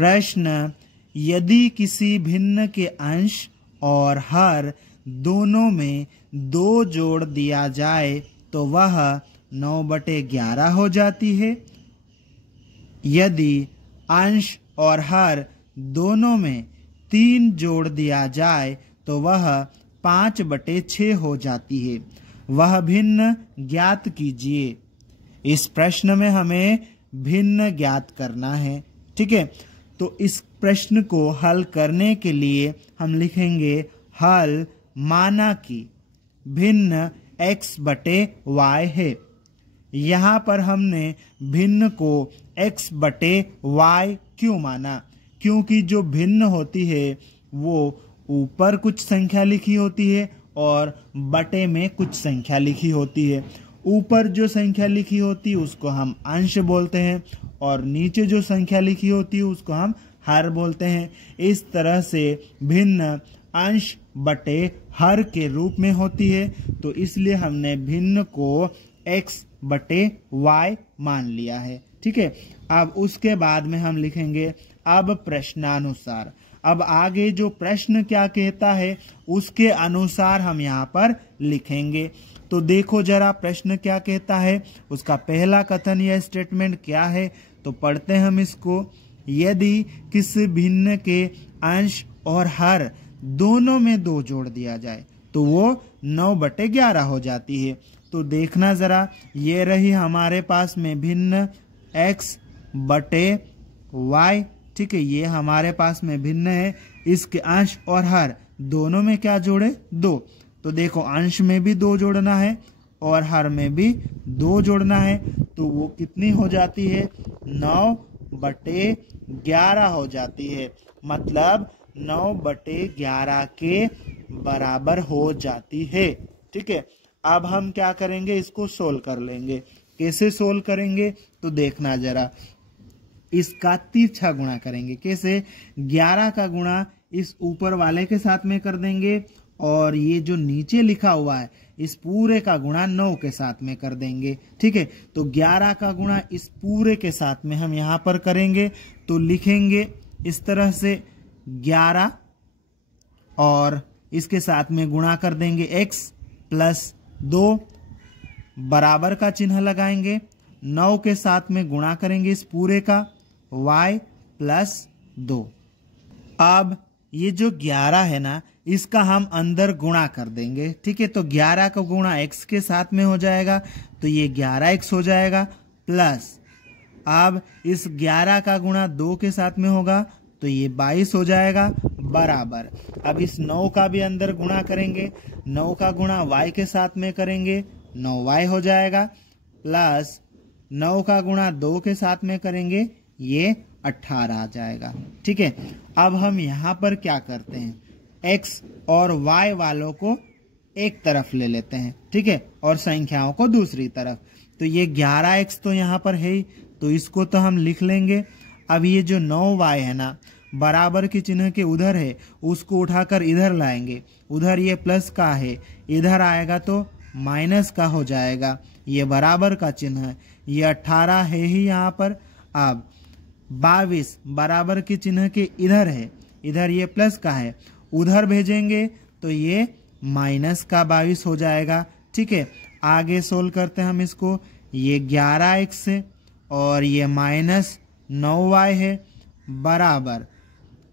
प्रश्न, यदि किसी भिन्न के अंश और हर दोनों में 2 जोड़ दिया जाए तो वह 9/11 हो जाती है। यदि अंश और हर दोनों में 3 जोड़ दिया जाए तो वह 5/6 हो जाती है। वह भिन्न ज्ञात कीजिए। इस प्रश्न में हमें भिन्न ज्ञात करना है। ठीक है, तो इस प्रश्न को हल करने के लिए हम लिखेंगे हल, माना कि भिन्न x/y है। यहाँ पर हमने भिन्न को x/y क्यों माना? क्योंकि जो भिन्न होती है वो ऊपर कुछ संख्या लिखी होती है और बटे में कुछ संख्या लिखी होती है। ऊपर जो संख्या लिखी होती है उसको हम अंश बोलते हैं और नीचे जो संख्या लिखी होती है उसको हम हर बोलते हैं। इस तरह से भिन्न अंश बटे हर के रूप में होती है, तो इसलिए हमने भिन्न को x/y मान लिया है। ठीक है, अब उसके बाद में हम लिखेंगे अब प्रश्नानुसार। अब आगे जो प्रश्न क्या कहता है उसके अनुसार हम यहाँ पर लिखेंगे। तो देखो जरा प्रश्न क्या कहता है, उसका पहला कथन या स्टेटमेंट क्या है, तो पढ़ते हम इसको। यदि किसी भिन्न के अंश और हर दोनों में 2 जोड़ दिया जाए तो वो 9/11 हो जाती है। तो देखना जरा, ये रही हमारे पास में भिन्न x/y। ठीक है, ये हमारे पास में भिन्न है। इसके अंश और हर दोनों में क्या जोड़े? 2। तो देखो अंश में भी 2 जोड़ना है और हर में भी 2 जोड़ना है, तो वो कितनी हो जाती है? 9/11 हो जाती है। मतलब 9/11 के बराबर हो जाती है। ठीक है, अब हम क्या करेंगे, इसको सोल्व कर लेंगे। कैसे सोल्व करेंगे तो देखना जरा, इसका तिरछा गुणा करेंगे। कैसे? 11 का गुणा इस ऊपर वाले के साथ में कर देंगे और ये जो नीचे लिखा हुआ है इस पूरे का गुणा 9 के साथ में कर देंगे। ठीक है, तो 11 का गुणा इस पूरे के साथ में हम यहाँ पर करेंगे तो लिखेंगे इस तरह से 11 और इसके साथ में गुणा कर देंगे x+2, बराबर का चिन्ह लगाएंगे। 9 के साथ में गुणा करेंगे इस पूरे का y+2। अब ये जो 11 है ना, इसका हम अंदर गुणा कर देंगे। ठीक है, तो 11 का गुणा x के साथ में हो जाएगा तो ये 11x हो जाएगा, प्लस अब इस 11 का गुणा 2 के साथ में होगा तो ये 22 हो जाएगा, बराबर। अब इस 9 का भी अंदर गुणा करेंगे, 9 का गुणा y के साथ में करेंगे 9y हो जाएगा, प्लस 9 का गुणा 2 के साथ में करेंगे ये 18 आ जाएगा। ठीक है, अब हम यहाँ पर क्या करते हैं, x और y वालों को एक तरफ ले लेते हैं। ठीक है, और संख्याओं को दूसरी तरफ। तो ये 11x तो यहाँ पर है ही, तो इसको तो हम लिख लेंगे। अब ये जो 9y है ना, बराबर के चिन्ह के उधर है, उसको उठाकर इधर लाएंगे। उधर ये प्लस का है, इधर आएगा तो माइनस का हो जाएगा। ये बराबर का चिन्ह है, ये 18 है ही यहाँ पर। अब 22 बराबर के चिन्ह के इधर है, इधर ये प्लस का है, उधर भेजेंगे तो ये माइनस का 22 हो जाएगा। ठीक है, आगे सोल्व करते हैं हम इसको। ये 11x है और ये -9y है, बराबर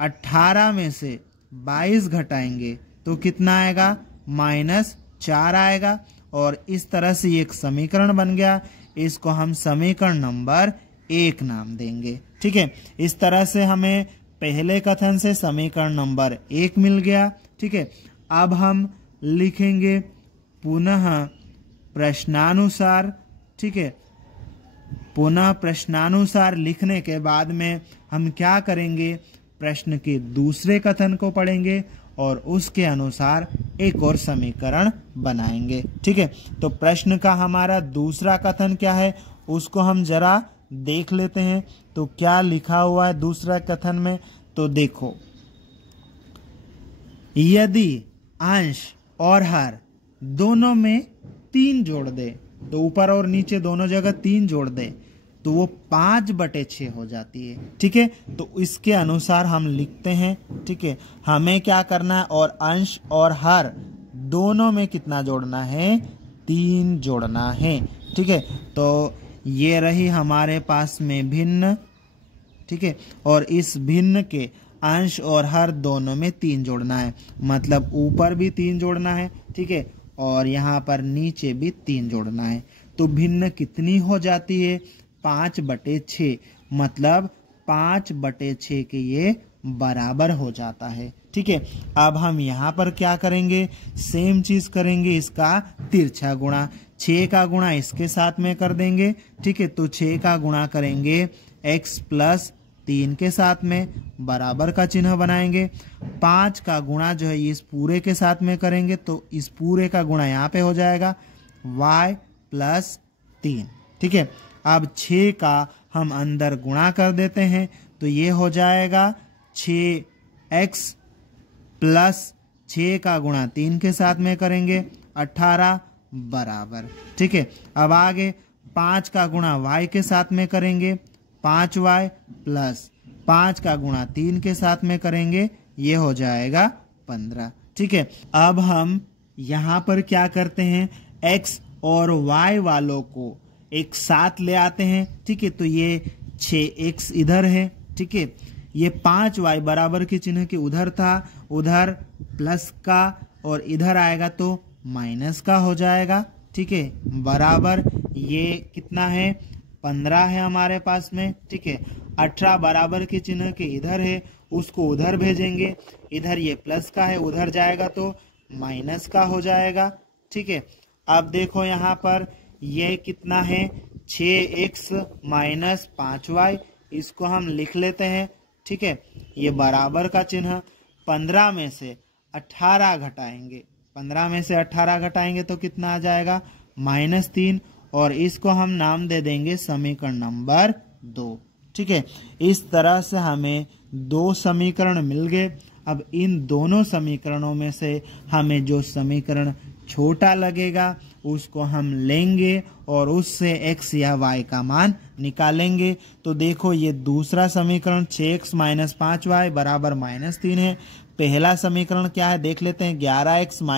18 में से 22 घटाएंगे तो कितना आएगा? -4 आएगा। और इस तरह से एक समीकरण बन गया। इसको हम समीकरण नंबर 1 नाम देंगे। ठीक है, इस तरह से हमें पहले कथन से समीकरण नंबर 1 मिल गया। ठीक है, अब हम लिखेंगे पुनः प्रश्नानुसार। ठीक है, पुनः प्रश्नानुसार लिखने के बाद में हम क्या करेंगे, प्रश्न के दूसरे कथन को पढ़ेंगे और उसके अनुसार एक और समीकरण बनाएंगे। ठीक है, तो प्रश्न का हमारा दूसरा कथन क्या है उसको हम जरा देख लेते हैं। तो क्या लिखा हुआ है दूसरा कथन में, तो देखो, यदि अंश और हर दोनों में 3 जोड़ दे, तो ऊपर और नीचे दोनों जगह 3 जोड़ दे, तो वो 5/6 हो जाती है। ठीक है, तो इसके अनुसार हम लिखते हैं। ठीक है, हमें क्या करना है, और अंश और हर दोनों में कितना जोड़ना है, 3 जोड़ना है। ठीक है, तो ये रही हमारे पास में भिन्न। ठीक है, और इस भिन्न के अंश और हर दोनों में 3 जोड़ना है, मतलब ऊपर भी 3 जोड़ना है। ठीक है, और यहाँ पर नीचे भी 3 जोड़ना है। तो भिन्न कितनी हो जाती है, 5/6, मतलब 5/6 के ये बराबर हो जाता है। ठीक है, अब हम यहाँ पर क्या करेंगे, सेम चीज करेंगे, इसका तिरछा गुणा। 6 का गुणा इसके साथ में कर देंगे। ठीक है, तो 6 का गुणा करेंगे x + 3 के साथ में, बराबर का चिन्ह बनाएंगे। 5 का गुणा जो है इस पूरे के साथ में करेंगे, तो इस पूरे का गुणा यहाँ पे हो जाएगा y + 3। ठीक है, अब 6 का हम अंदर गुणा कर देते हैं, तो ये हो जाएगा 6x + 6 का गुणा 3 के साथ में करेंगे 18 बराबर। ठीक है, अब आगे 5 का गुणा y के साथ में करेंगे 5y + 5 का गुणा 3 के साथ में करेंगे, ये हो जाएगा 15। ठीक है, अब हम यहाँ पर क्या करते हैं, x और y वालों को एक साथ ले आते हैं। ठीक है, तो ये 6x इधर है। ठीक है, ये 5y बराबर के चिन्ह के उधर था, उधर प्लस का, और इधर आएगा तो माइनस का हो जाएगा। ठीक है, बराबर ये कितना है, 15 है हमारे पास में। ठीक है, 18 बराबर के चिन्ह के इधर है, उसको उधर भेजेंगे, इधर ये प्लस का है, उधर जाएगा तो माइनस का हो जाएगा। ठीक है, अब देखो यहाँ पर ये कितना है, 6x - 5y, इसको हम लिख लेते हैं। ठीक है, ये बराबर का चिन्ह, 15 में से 18 घटाएंगे, 15 में से 18 घटाएंगे तो कितना आ जाएगा, -3, और इसको हम नाम दे देंगे समीकरण नंबर 2। ठीक है, इस तरह से हमें 2 समीकरण मिल गए। अब इन दोनों समीकरणों में से हमें जो समीकरण छोटा लगेगा उसको हम लेंगे और उससे x या y का मान निकालेंगे। तो देखो ये दूसरा समीकरण 6x - 5y बराबर -3 है। पहला समीकरण क्या है देख लेते हैं, 11x -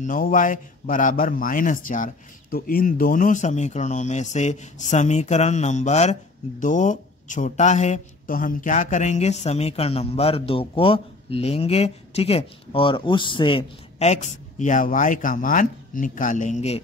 9y बराबर -4। तो इन दोनों समीकरणों में से समीकरण नंबर 2 छोटा है, तो हम क्या करेंगे, समीकरण नंबर 2 को लेंगे। ठीक है, और उससे x या y का मान निकालेंगे।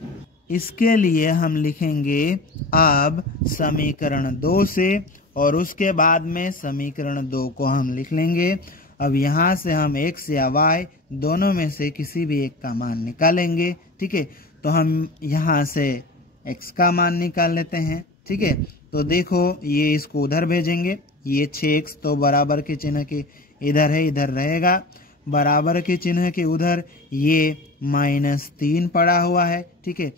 इसके लिए हम लिखेंगे अब समीकरण 2 से, और उसके बाद में समीकरण 2 को हम लिख लेंगे। अब यहाँ से हम x या y दोनों में से किसी भी एक का मान निकालेंगे। ठीक है, तो हम यहाँ से x का मान निकाल लेते हैं। ठीक है, तो देखो ये इसको उधर भेजेंगे, ये 6x तो बराबर के चिन्ह के इधर है, इधर रहेगा, बराबर के चिन्ह के उधर ये -3 पड़ा हुआ है। ठीक है,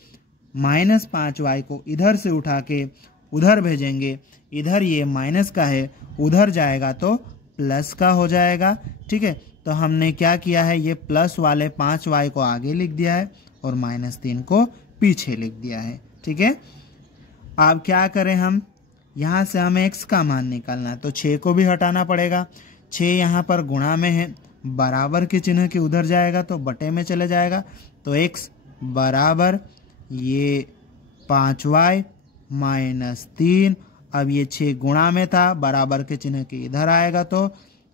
-5y को इधर से उठा के उधर भेजेंगे, इधर ये माइनस का है, उधर जाएगा तो प्लस का हो जाएगा। ठीक है, तो हमने क्या किया है, ये प्लस वाले 5y को आगे लिख दिया है और -3 को पीछे लिख दिया है। ठीक है, अब क्या करें, हम यहाँ से हमें x का मान निकालना है, तो 6 को भी हटाना पड़ेगा। 6 यहाँ पर गुणा में है, बराबर के चिन्ह के उधर जाएगा तो बटे में चले जाएगा, तो x बराबर ये 5y - 3। अब ये 6 गुणा में था, बराबर के चिन्ह के इधर आएगा तो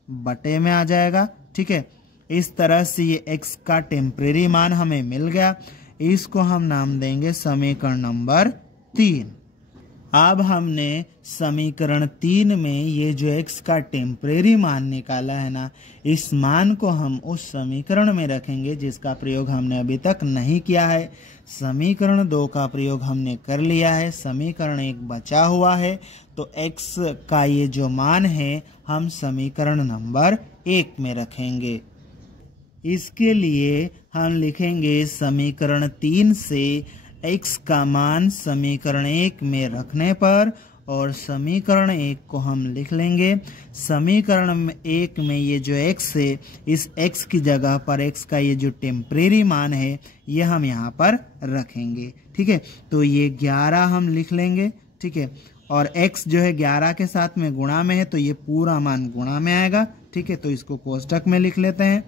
बटे में आ जाएगा। ठीक है, इस तरह से ये x का टेम्परेरी मान हमें मिल गया। इसको हम नाम देंगे समीकरण नंबर 3। अब हमने समीकरण 3 में ये जो x का टेम्परेरी मान निकाला है ना, इस मान को हम उस समीकरण में रखेंगे जिसका प्रयोग हमने अभी तक नहीं किया है। समीकरण 2 का प्रयोग हमने कर लिया है, समीकरण 1 बचा हुआ है, तो x का ये जो मान है हम समीकरण नंबर 1 में रखेंगे। इसके लिए हम लिखेंगे समीकरण 3 से x का मान समीकरण 1 में रखने पर, और समीकरण 1 को हम लिख लेंगे। समीकरण 1 में ये जो x है, इस x की जगह पर x का ये जो टेम्परेरी मान है ये हम यहाँ पर रखेंगे। ठीक है, तो ये 11 हम लिख लेंगे। ठीक है, और x जो है 11 के साथ में गुणा में है तो ये पूरा मान गुणा में आएगा। ठीक है, तो इसको कोष्टक में लिख लेते हैं।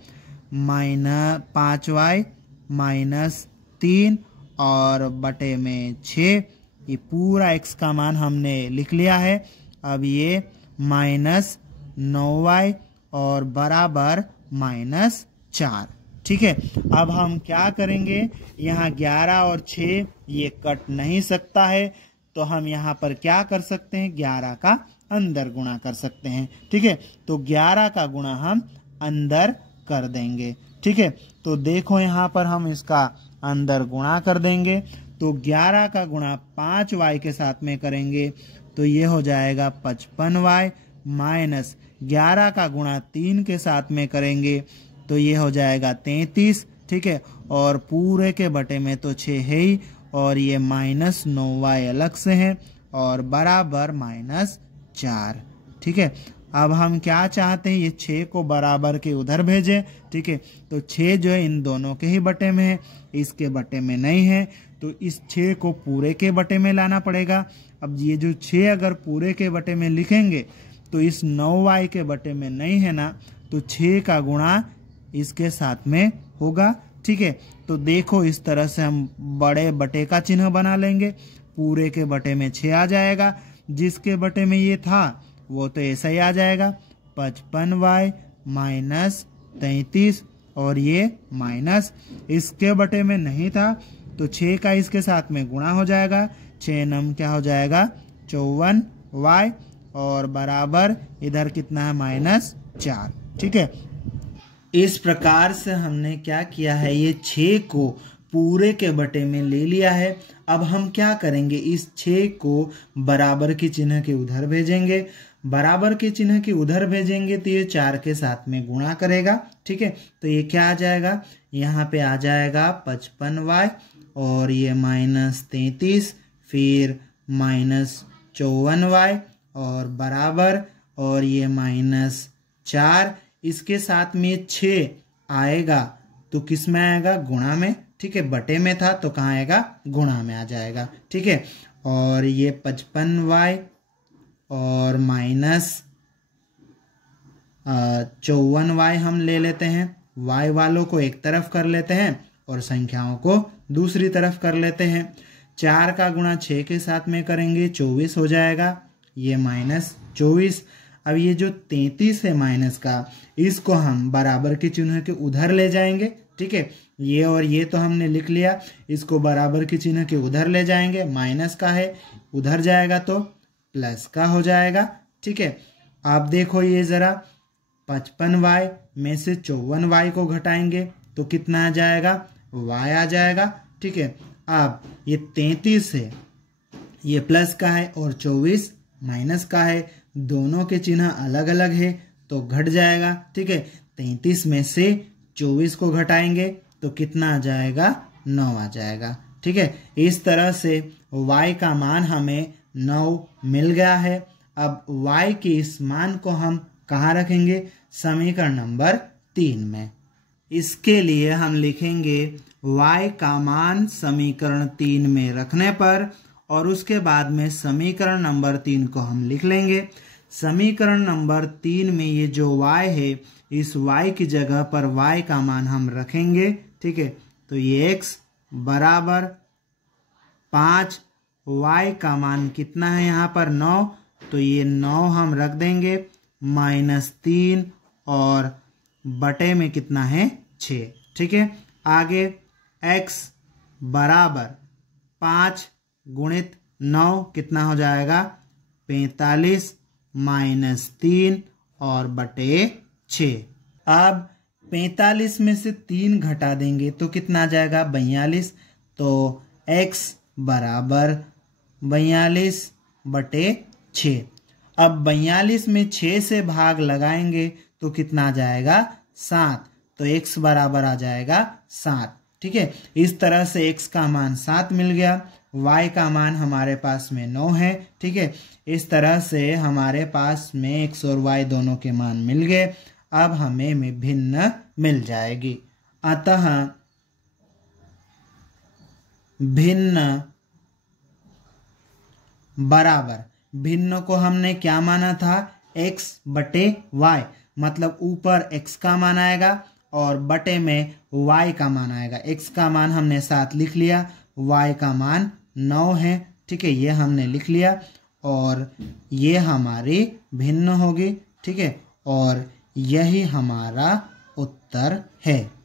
-5y -3 और बटे में 6, ये पूरा x का मान हमने लिख लिया है। अब ये -9y और बराबर -4। ठीक है, अब हम क्या करेंगे, यहाँ 11 और 6 ये कट नहीं सकता है, तो हम यहाँ पर क्या कर सकते हैं, 11 का अंदर गुणा कर सकते हैं। ठीक है, तो 11 का गुणा हम अंदर कर देंगे। ठीक है, तो देखो यहाँ पर हम इसका अंदर गुणा कर देंगे, तो 11 का गुणा 5y के साथ में करेंगे तो ये हो जाएगा 55y माइनस 11 का गुणा 3 के साथ में करेंगे तो ये हो जाएगा 33। ठीक है, और पूरे के बटे में तो 6 है ही, और ये -9y अलग से है और बराबर -4। ठीक है, अब हम क्या चाहते हैं, ये 6 को बराबर के उधर भेजें। ठीक है, तो 6 जो है इन दोनों के ही बटे में है, इसके बटे में नहीं है, तो इस 6 को पूरे के बटे में लाना पड़ेगा। अब ये जो 6 अगर पूरे के बटे में लिखेंगे तो इस 9y के बटे में नहीं है ना, तो 6 का गुणा इसके साथ में होगा। ठीक है, तो देखो इस तरह से हम बड़े बटे का चिन्ह बना लेंगे, पूरे के बटे में 6 आ जाएगा, जिसके बटे में ये था वो तो ऐसा ही आ जाएगा 55y -33 और ये माइनस इसके बटे में नहीं था तो 6 का इसके साथ में गुणा हो जाएगा, 6 नम क्या हो जाएगा 54y और बराबर इधर कितना है -4। ठीक है, इस प्रकार से हमने क्या किया है, ये 6 को पूरे के बटे में ले लिया है। अब हम क्या करेंगे, इस 6 को बराबर के चिन्ह के उधर भेजेंगे, बराबर के चिन्ह के उधर भेजेंगे तो ये 4 के साथ में गुणा करेगा। ठीक है, तो ये क्या आ जाएगा, यहाँ पे आ जाएगा 55y और ये -33 फिर -54y और बराबर और ये -4, इसके साथ में 6 आएगा तो किस में आएगा, गुणा में। ठीक है, बटे में था तो कहाँ आएगा, गुणा में आ जाएगा। ठीक है, और ये 55y और -54y हम ले लेते हैं, y वालों को एक तरफ कर लेते हैं और संख्याओं को दूसरी तरफ कर लेते हैं। 4 का गुणा 6 के साथ में करेंगे 24 हो जाएगा, ये -24। अब ये जो 33 है माइनस का, इसको हम बराबर के चिन्ह के उधर ले जाएंगे। ठीक है, ये और ये तो हमने लिख लिया, इसको बराबर के चिन्ह के उधर ले जाएंगे, माइनस का है उधर जाएगा तो प्लस का हो जाएगा। ठीक है, आप देखो ये जरा 55y में से 54y को घटाएंगे तो कितना आ जाएगा, y आ जाएगा। ठीक है, अब ये 33 है, ये प्लस का है और 24 माइनस का है, दोनों के चिन्ह अलग अलग है तो घट जाएगा। ठीक है, 33 में से 24 को घटाएंगे तो कितना आ जाएगा, 9 आ जाएगा। ठीक है, इस तरह से y का मान हमें 9 मिल गया है। अब y के इस मान को हम कहाँ रखेंगे, समीकरण नंबर 3 में। इसके लिए हम लिखेंगे y का मान समीकरण 3 में रखने पर, और उसके बाद में समीकरण नंबर 3 को हम लिख लेंगे। समीकरण नंबर 3 में ये जो y है, इस y की जगह पर y का मान हम रखेंगे। ठीक है, तो ये x बराबर 5, y का मान कितना है यहाँ पर 9, तो ये 9 हम रख देंगे, -3 और बटे में कितना है 6। ठीक है, आगे x बराबर 5 गुणित 9 कितना हो जाएगा, 45 -3 और बटे 6। अब 45 में से 3 घटा देंगे तो कितना आ जाएगा, 42, तो x बराबर 42 बटे 6। अब 42 में 6 से भाग लगाएंगे तो कितना आ जाएगा, 7, तो x बराबर आ जाएगा 7। ठीक है, इस तरह से x का मान 7 मिल गया, y का मान हमारे पास में 9 है। ठीक है, इस तरह से हमारे पास में x और y दोनों के मान मिल गए। अब हमें भिन्न मिल जाएगी, अतः भिन्न बराबर भिन्न को हमने क्या माना था, x बटे y, मतलब ऊपर x का मान आएगा और बटे में y का मान आएगा। x का मान हमने 7 लिख लिया, y का मान 9 है, ठीक है, ये हमने लिख लिया और ये हमारी भिन्न होगी, ठीक है, और यही हमारा उत्तर है।